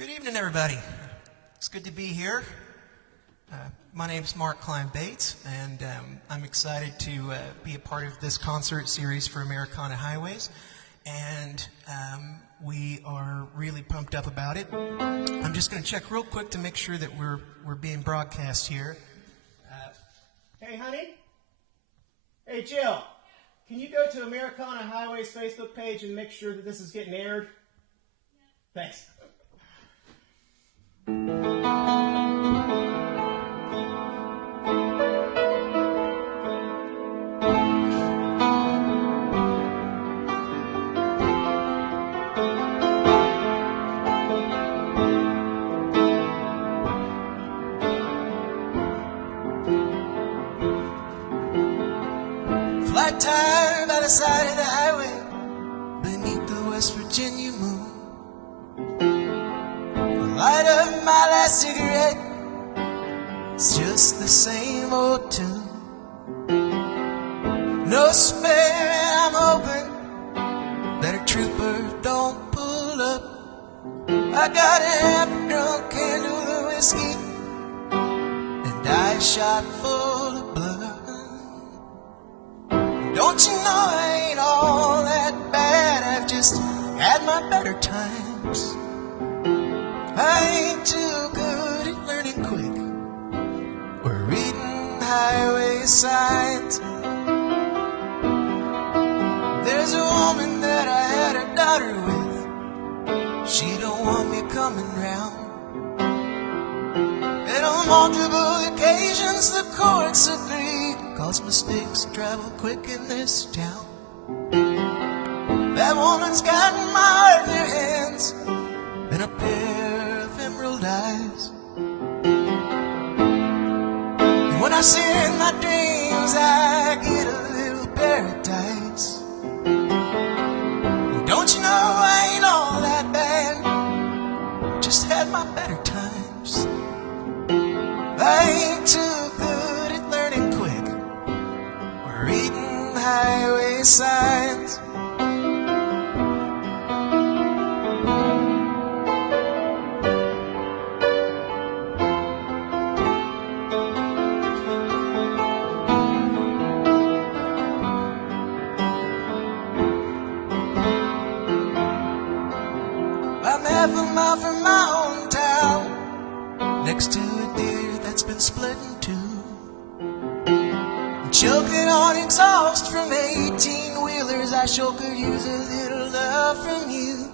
Good evening, everybody. It's good to be here. My name's Mark Cline Bates, and I'm excited to be a part of this concert series for Americana Highways, and we are really pumped up about it. I'm just going to check real quick to make sure that we're being broadcast here. Hey, honey? Hey, Jill, can you go to Americana Highways Facebook page and make sure that this is getting aired? Thanks. Flat tire by the side of the highway beneath the West Virginia moon. The light of my last cigarette, it's just the same old tune. No spare, and I'm hoping that a trooper don't pull up. I got a half drunk can of the whiskey and I shot full of blood. Don't you know I ain't all that bad, I've just had my better times. I ain't too good at learning quick or reading highway signs. There's a woman that I had a daughter with, she don't want me coming round. And on multiple occasions the courts agreed, 'cause mistakes travel quick in this town. That woman's got my heart in her hands and a pair of emerald eyes. And when I see her in my dreams, I get a little paradise. And don't you know I ain't all that bad, just had my better times. I ain't too good at learning quick or reading highway signs. I'm half a mile from my hometown, next to a deer that's been split in two. I'm choking on exhaust from 18-wheelers, I sure could use a little love from you.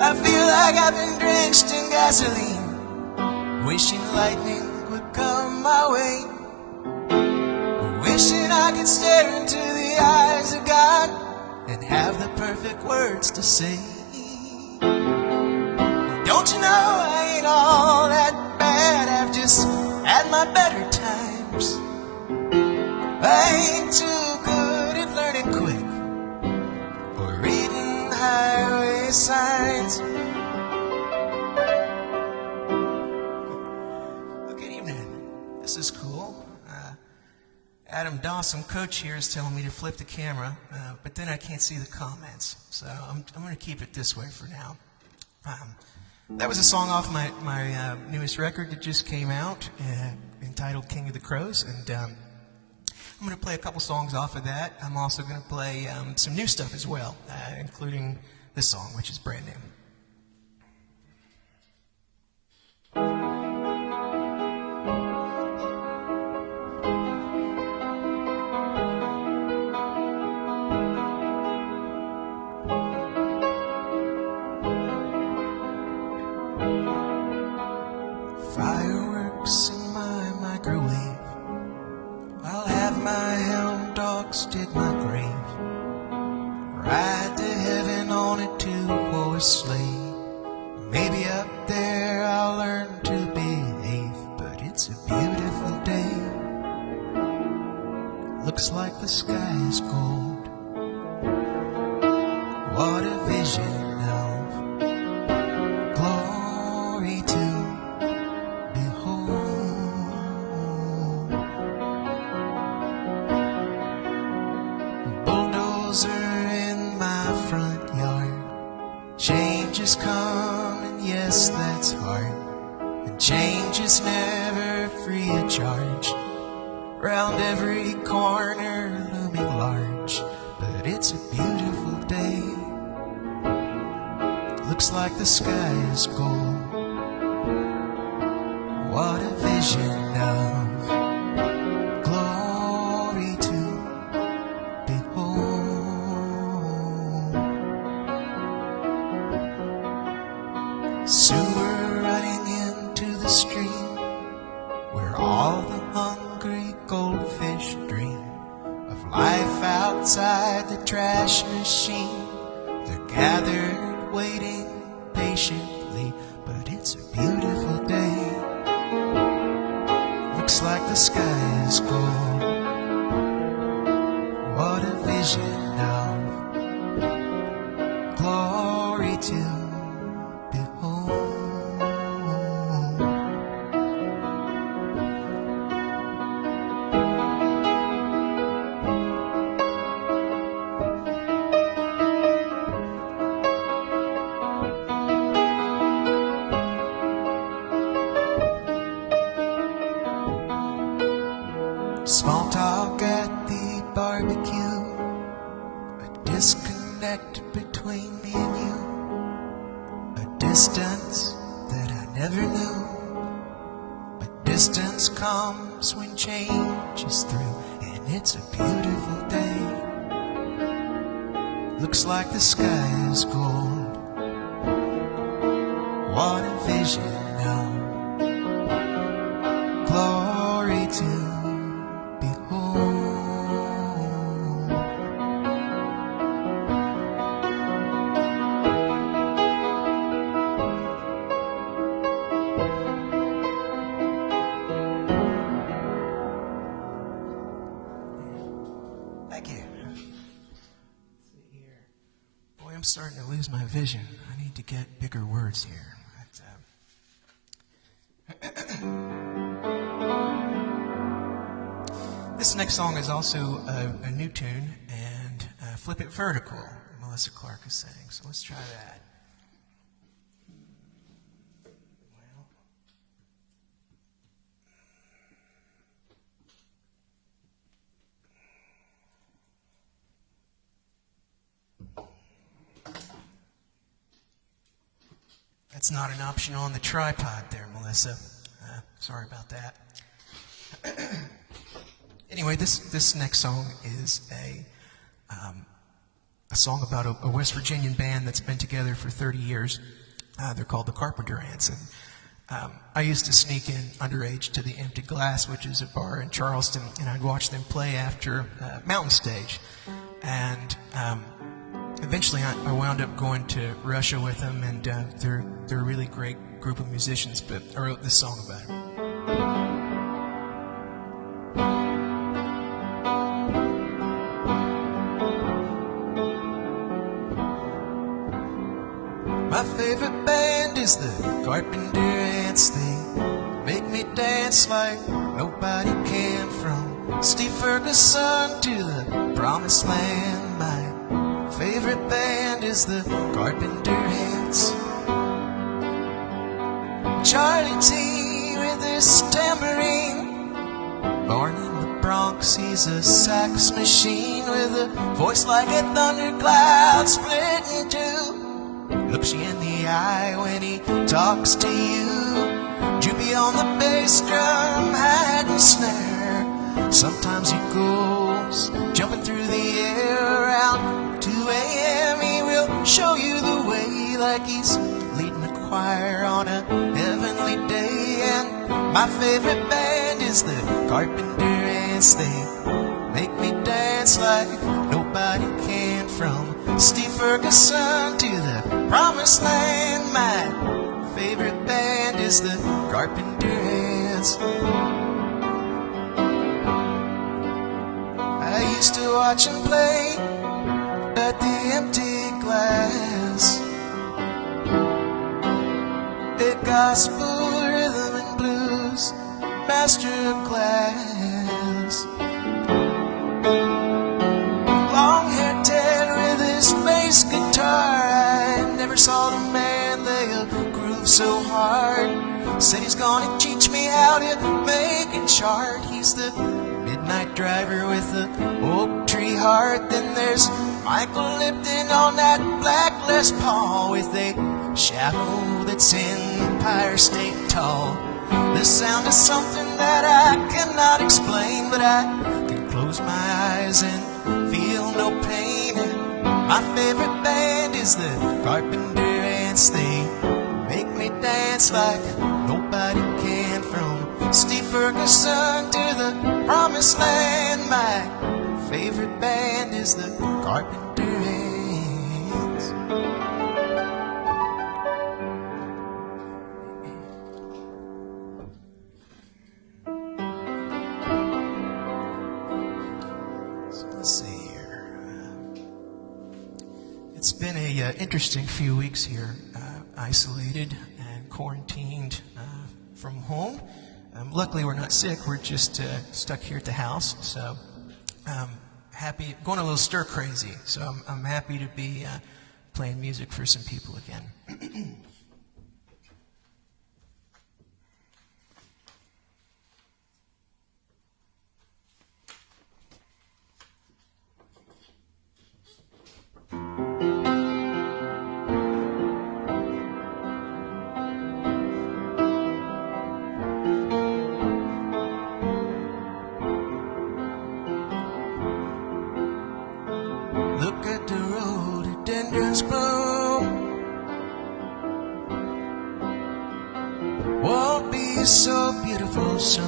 I feel like I've been drenched in gasoline, wishing lightning would come my way, wishing I could stare into the eyes of God and have the perfect words to say. Don't you know I ain't all that bad, I've just had my better times. I ain't too good at learning quick or reading highway signs. Well, good evening. This is cool. Adam Dawson, coach here, is telling me to flip the camera, but then I can't see the comments, so I'm going to keep it this way for now. That was a song off my newest record that just came out, entitled King of the Crows, and I'm going to play a couple songs off of that. I'm also going to play some new stuff as well, including this song, which is brand new. Fireworks in my microwave, I'll have my hound dogs dig my grave, ride to heaven on a two-horse sleigh. Maybe up there I'll learn to behave, but it's a beautiful day. Looks like the sky is gold. What a vision of glory to in my front yard, change is coming, yeah. yes, that's hard. And change is never free of charge. Round every corner looming large. But it's a beautiful day. Looks like the sky is gold. What a vision of glory to behold. Sewer running into the stream, where all the hungry goldfish dream of life outside the trash machine. They're gathered waiting patiently, but it's a beautiful day. Looks like the sky is gold. What a vision of glory to behold. Small talk at the barbecue, a disconnect between me and you, a distance that I never knew. But distance comes when change is through, and it's a beautiful day. Looks like the sky is gold. What a vision of glory to I'm starting to lose my vision. I need to get bigger words here. This next song is also a new tune, and Flip It Vertical, Melissa Clark is saying. So let's try that. That's not an option on the tripod there, Melissa. Sorry about that. Anyway, this next song is a song about a West Virginian band that's been together for 30 years. They're called the Carpenter Ants. And I used to sneak in underage to the Empty Glass, which is a bar in Charleston, and I'd watch them play after Mountain Stage. And eventually, I wound up going to Russia with them, and they're a really great group of musicians, but I wrote this song about it. My favorite band is the Carpenter Ants. They make me dance like nobody can, from Steve Ferguson to the Promised Land. My favorite band is the Carpenter Ants. Charlie T with his tambourine, born in the Bronx, he's a sax machine with a voice like a thundercloud split in two. Looks you in the eye when he talks to you. Droopy on the bass drum, hat and snare. Sometimes he goes jumping through the air. Around 2 a.m. he will show you the way, like he's leading a choir on a heavenly day. And my favorite band is the Carpenter Ants. They make me dance like nobody can, from Steve Ferguson to the Promised Land. My favorite band is the Carpenter Ants. I used to watch him play at the Empty Glass, a gospel rhythm and blues master class. Long-haired Ted with his bass guitar, I never saw the man lay a groove so Said he's gonna teach me how to make a chart. He's the midnight driver with the oak tree heart. Then there's Michael Lipton on that black Les Paul with a shadow that's Empire State tall. The sound is something that I cannot explain, but I can close my eyes and feel no pain. And my favorite band is the Carpenter Ants. They make me dance like nobody can. From Steve Ferguson to the Promised Land, my favorite band is the Carpenter Ants. So let's see here. It's been a interesting few weeks here, isolated and quarantined from home. Luckily, we're not sick. We're just stuck here at the house. So happy, going a little stir crazy. So I'm happy to be playing music for some people again. Look at the rhododendrons bloom. Won't be so beautiful soon.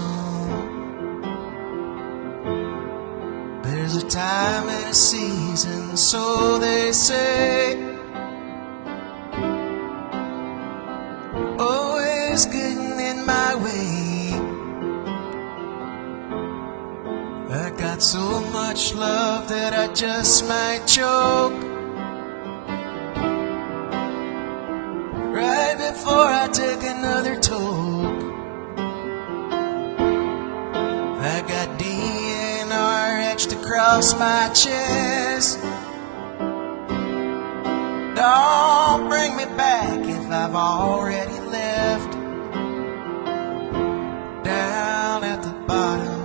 There's a time and a season, so they say. Always getting in my way. I got so much love that I just might choke. Right before I take another toke. I got DNR etched across my chest. Don't bring me back if I've already left. Down at the bottom.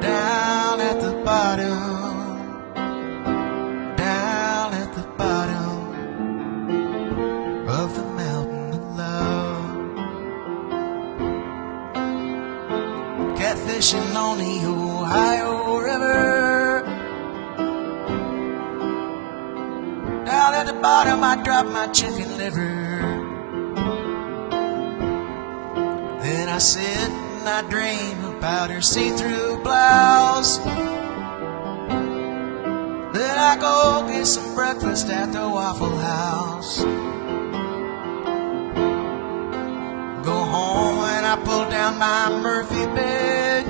Down at the bottom, down at the bottom of the mountain of love. Catfishing on the Ohio River. Down at the bottom I drop my chicken liver. Then I sit and I dream about her see-through blouse. Then I go get some breakfast at the Waffle House. Go home and I pull down my Murphy bed.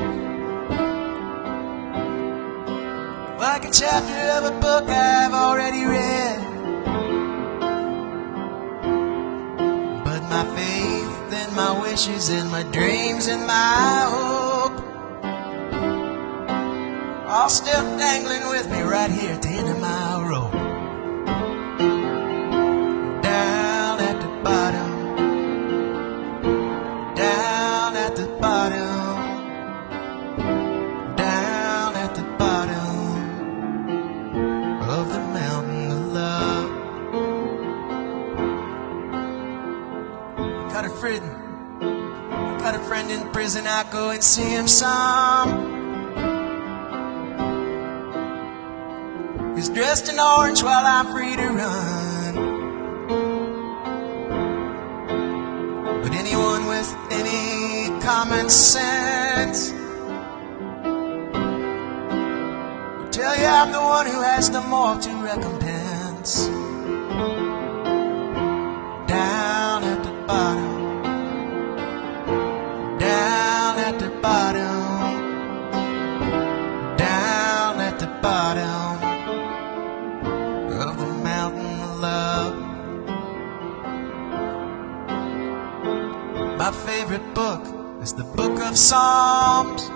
Like a chapter of a book I've already read. But my faith and my wishes and my dreams and my hope all still dangling with me right here at the end of my rope. Down at the bottom, down at the bottom, down at the bottom of the mountain of love. Got a friend in prison, I go and see him some. He's dressed in orange while I'm free to run. But anyone with any common sense will tell you I'm the one who has the more to recompense. Down at the bottom, down at the bottom, down at the bottom of the mountain of love. My favorite book is the Book of Psalms.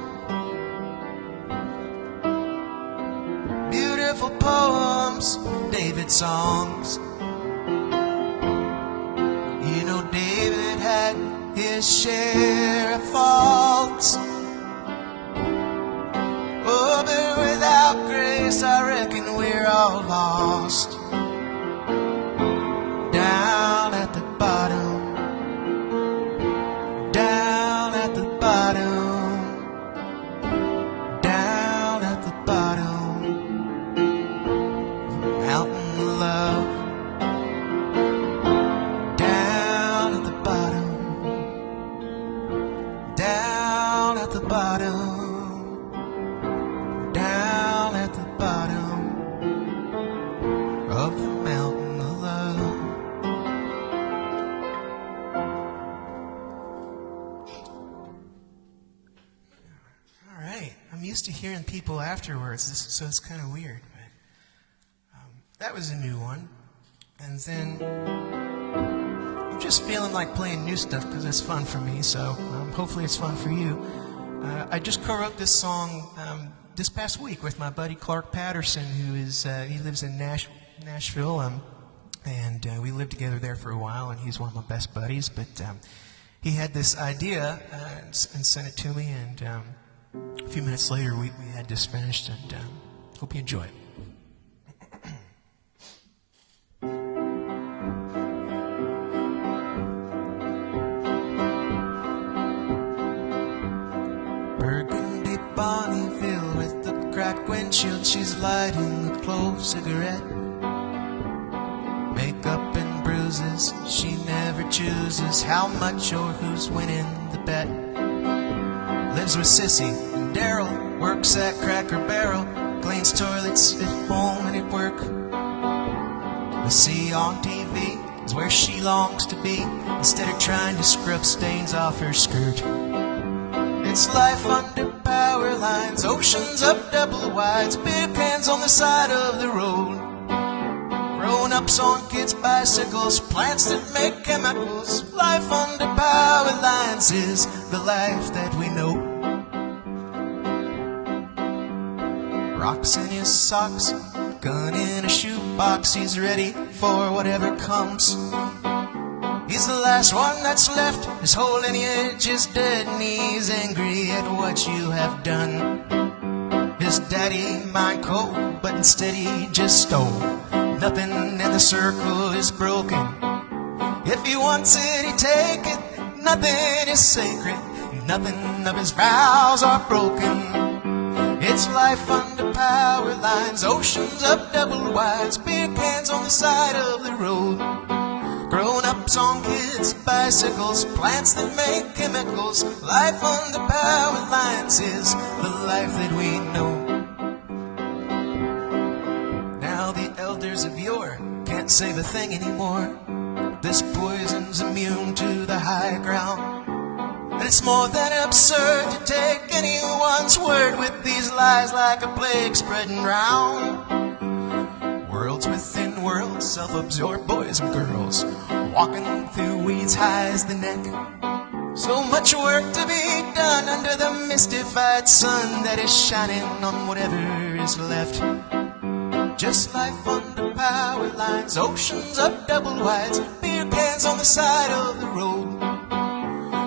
Beautiful poems, David songs. You know David his share of faults. Oh, but without grace, I reckon we're all lost. Down at the bottom, down at the bottom, down at the bottom of the mountain of love. Down at the bottom, down at the bottom, down at the bottom of the mountain of love. All right, I'm used to hearing people afterwards, so it's kind of weird, but that was a new one. And then I'm just feeling like playing new stuff because it's fun for me, so hopefully it's fun for you. I just co-wrote this song this past week with my buddy Clark Patterson, who is he lives in Nashville, and we lived together there for a while, and he's one of my best buddies. But he had this idea and sent it to me, and a few minutes later we had this finished, and hope you enjoy it. Burgundy Bonneville with the cracked windshield, she's lighting a clove cigarette. Makeup and bruises, she never chooses how much or who's winning the bet. Lives with Sissy and Daryl, works at Cracker Barrel, cleans toilets at home and at work. The sea on TV is where she longs to be, instead of trying to scrub stains off her skirt. It's life under power lines, oceans up double wides, beer cans on the side of the road. Grown-ups on kids' bicycles, plants that make chemicals. Life under power lines is the life that we know. Rocks in his socks, gun in a shoebox, he's ready for whatever comes. He's the last one that's left, his whole lineage is dead, and he's angry at what you have done. His daddy mined coal, but instead he just stole. Nothing in the circle is broken. If he wants it, he take it. Nothing is sacred, nothing of his vows are broken. It's life under power lines, oceans up double wides, beer cans on the side of the road. Grown-ups on kids' bicycles, plants that make chemicals. Life under power lines is the life that we know. Now the elders of yore can't save a thing anymore. This poison's immune to the high ground. And it's more than absurd to take anyone's word with these lies like a plague spreading round. Worlds within worlds, self-absorbed boys and girls, walking through weeds high as the neck. So much work to be done under the mystified sun that is shining on whatever is left. Just life under power lines, oceans up double wides, beer cans on the side of the road.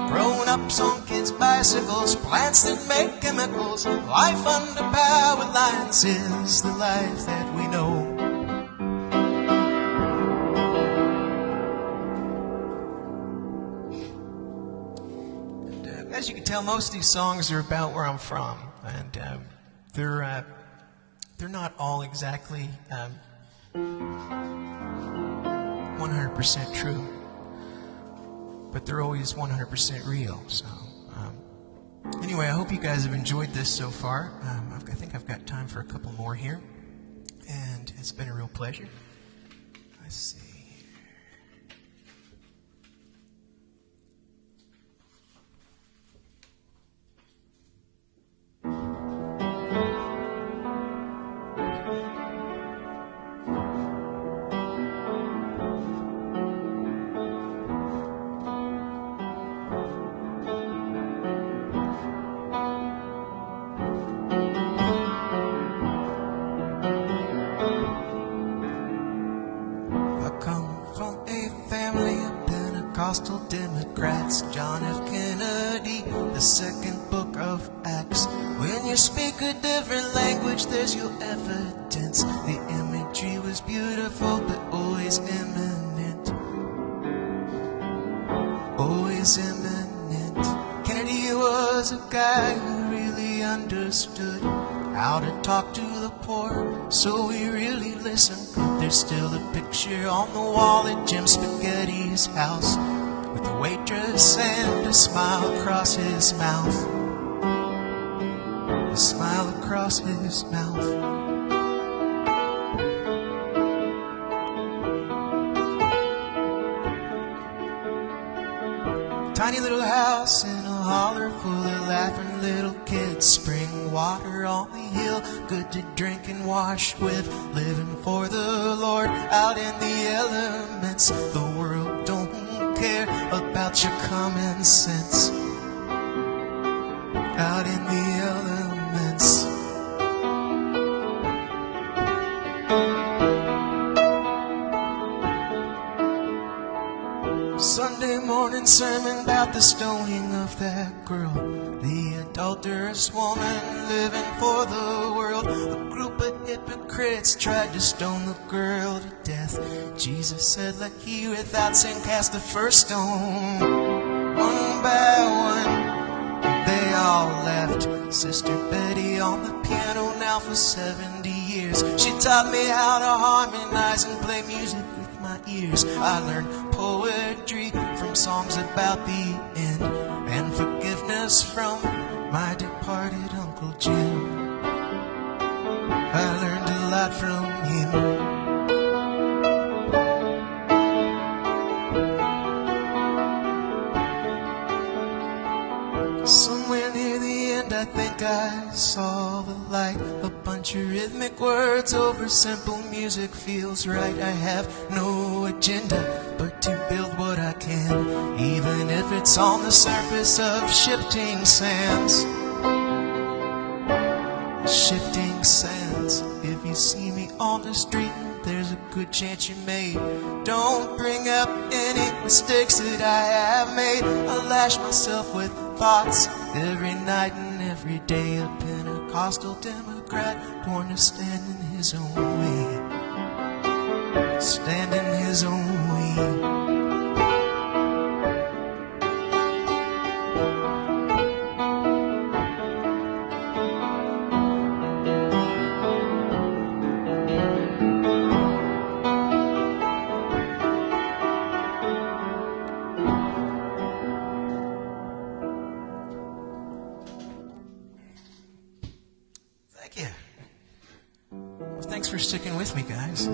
Grown-ups on kids' bicycles, plants that make chemicals. Life under power lines is the life that we know. As you can tell, most of these songs are about where I'm from, and they're not all exactly 100% true, but they're always 100% real. So anyway, I hope you guys have enjoyed this so far. I think I've got time for a couple more here, and it's been a real pleasure. Let's see. Costal Democrats, John F. Kennedy, the second book of Acts. When you speak a different language, there's your evidence. The imagery was beautiful, but always imminent. Always imminent. Kennedy was a guy who really understood how to talk to the poor, so we really listened. There's still a picture on the wall at Jim Spaghetti's house, with the waitress and a smile across his mouth. A smile across his mouth. Tiny little house in a holler full of laughing little kids. Spring water on the hill, good to drink and wash with. Living for the Lord out in the elements. The world don't care about your common sense. Out in the elements. Sunday morning sermon about the stoning of that girl, the adulterous woman living for the world. A group of hypocrites tried to stone the girl to death. Jesus said, let he without sin cast the first stone. One by one they all left. Sister Betty on the piano now for 70 years. She taught me how to harmonize and play music with my ears. I learned poetry from songs about the end, and forgiveness from my departed Uncle Jim. I learned a lot from him. Somewhere near the end I think I saw the light. A bunch of rhythmic words over simple music feels right. I have no agenda but to build what I can, even if it's on the surface of shifting sands. Shifting sands. If you see me on the street, there's a good chance you may. Don't bring up any mistakes that I have made. I lash myself with thoughts every night and every day. A Pentecostal Democrat born to stand in his own way. Stand in his own way. Thanks for sticking with me, guys.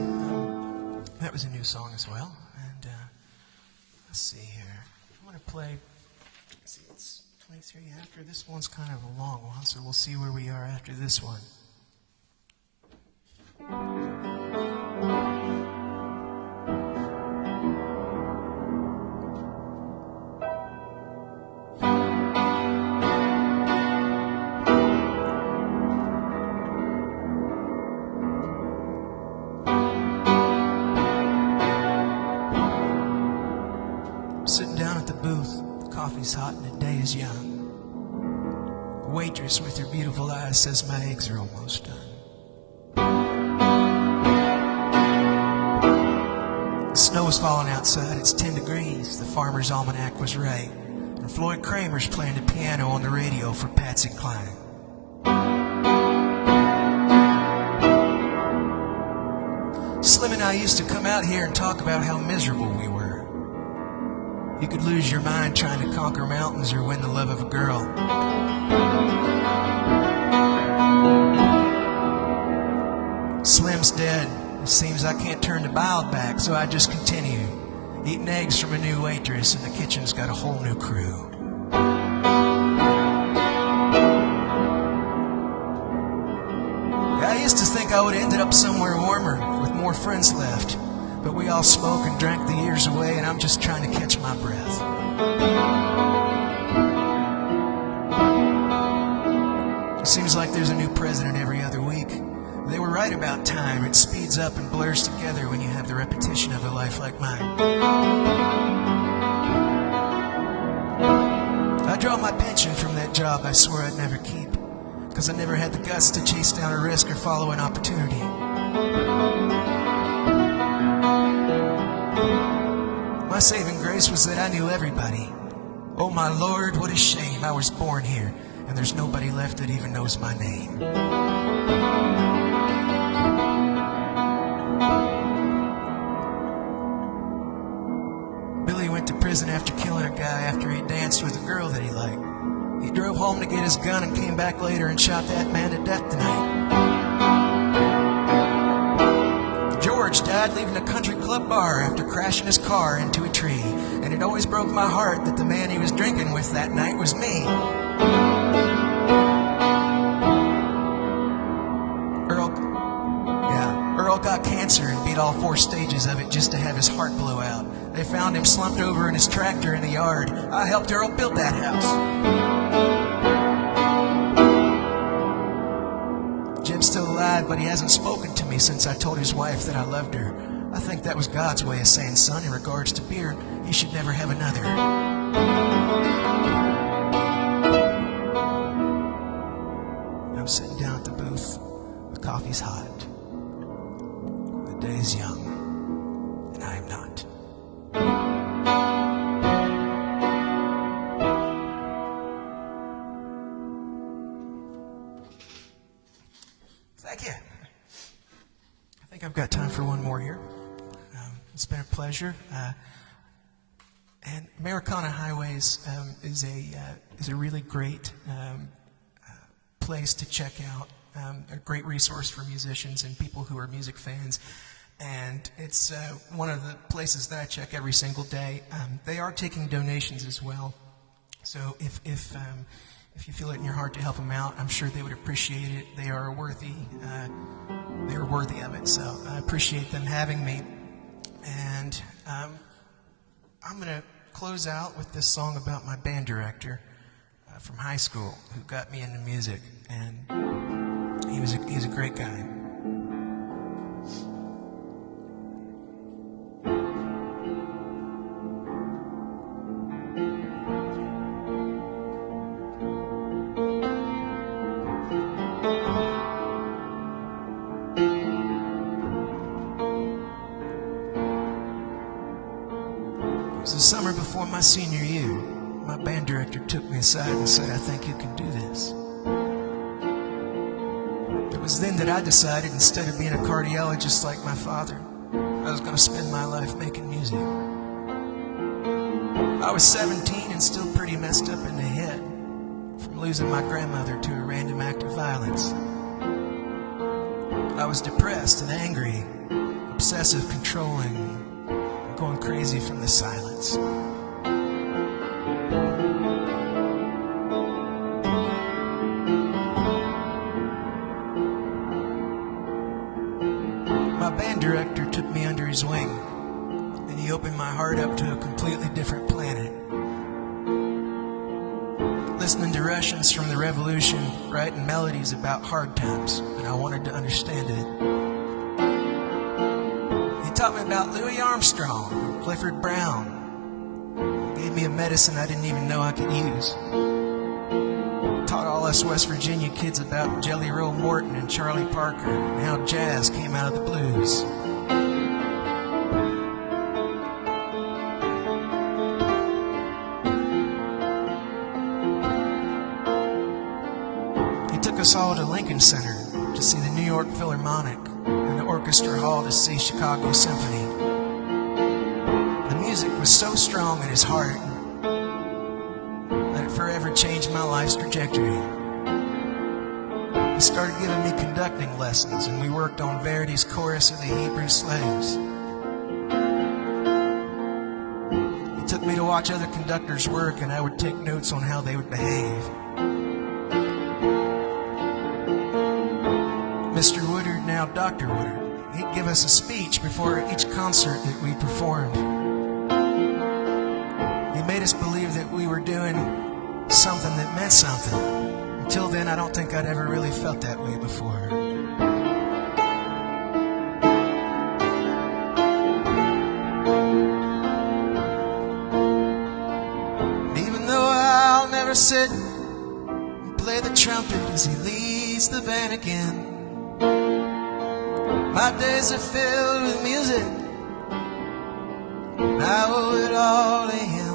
That was a new song as well. And let's see here. I'm going to play, let's see, it's 23 after. This one's kind of a long one, so we'll see where we are after this one. Sitting down at the booth, the coffee's hot and the day is young. A waitress with her beautiful eyes says my eggs are almost done. The snow is falling outside, it's 10 degrees, the farmer's almanac was right, and Floyd Kramer's playing the piano on the radio for Patsy Cline. Slim and I used to come out here and talk about how miserable we were. You could lose your mind trying to conquer mountains or win the love of a girl. Slim's dead. It seems I can't turn the dial back, so I just continue eating eggs from a new waitress, and the kitchen's got a whole new crew. I used to think I would have ended up somewhere warmer with more friends left. But we all smoked and drank the years away, and I'm just trying to catch my breath. It seems like there's a new president every other week. They were right about time. It speeds up and blurs together when you have the repetition of a life like mine. draw my pension from that job I swore I'd never keep, 'cause I never had the guts to chase down a risk or follow an opportunity. My saving grace was that I knew everybody. Oh my Lord, what a shame I was born here and there's nobody left that even knows my name. Billy went to prison after killing a guy after he danced with a girl that he liked. He drove home to get his gun and came back later and shot that man to death tonight. George died leaving a country club bar after crashing his car into a tree, and it always broke my heart that the man he was drinking with that night was me. Earl got cancer and beat all 4 stages of it just to have his heart blow out. They found him slumped over in his tractor in the yard. I helped Earl build that house. Jim's still alive, but he hasn't spoken to me since I told his wife that I loved her. I think that was God's way of saying, son, in regards to beer, you should never have another. I'm sitting down at the booth. The coffee's hot. The day is young, and I am not. Thank you. I think I've got time for one more here. It's been a pleasure. And Americana Highways is a really great place to check out, a great resource for musicians and people who are music fans. And it's one of the places that I check every single day. They are taking donations as well. So if you feel it in your heart to help them out, I'm sure they would appreciate it. They are worthy of it. So I appreciate them having me. And I'm going to close out with this song about my band director from high school who got me into music. And he's a great guy. It was the summer before my senior year. My band director took me aside and said, I think you can do this. It was then that I decided, instead of being a cardiologist like my father, I was going to spend my life making music. I was 17 and still pretty messed up in the head from losing my grandmother to a random act of violence. I was depressed and angry, obsessive, controlling, going crazy from the silence. My band director took me under his wing, and he opened my heart up to a completely different planet. Listening to Russians from the Revolution, writing melodies about hard times, and I wanted to understand it. He taught me about Louis Armstrong and Clifford Brown. He gave me a medicine I didn't even know I could use. Taught all us West Virginia kids about Jelly Roll Morton and Charlie Parker and how jazz came out of the blues. He took us all to Lincoln Center to see the New York Philharmonic and the Orchestra Hall to see Chicago Symphony. The music was so strong in his heart that it forever changed my life's trajectory. He started giving me conducting lessons, and we worked on Verdi's Chorus of the Hebrew Slaves. He took me to watch other conductors work, and I would take notes on how they would behave. Mr. Woodard, now Dr. Woodard, he'd give us a speech before each concert that we performed. He made us believe that we were doing something that meant something. Until then, I don't think I'd ever really felt that way before. Even though I'll never trumpet as he leads the band again. My days are filled with music, and I owe it all to him.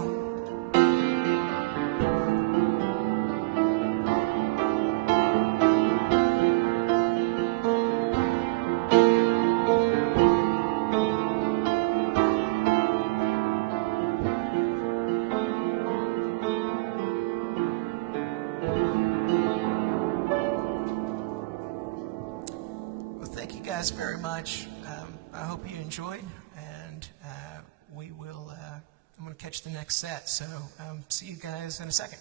Thank you guys very much. I hope you enjoyed, and we will. I'm going to catch the next set, so see you guys in a second.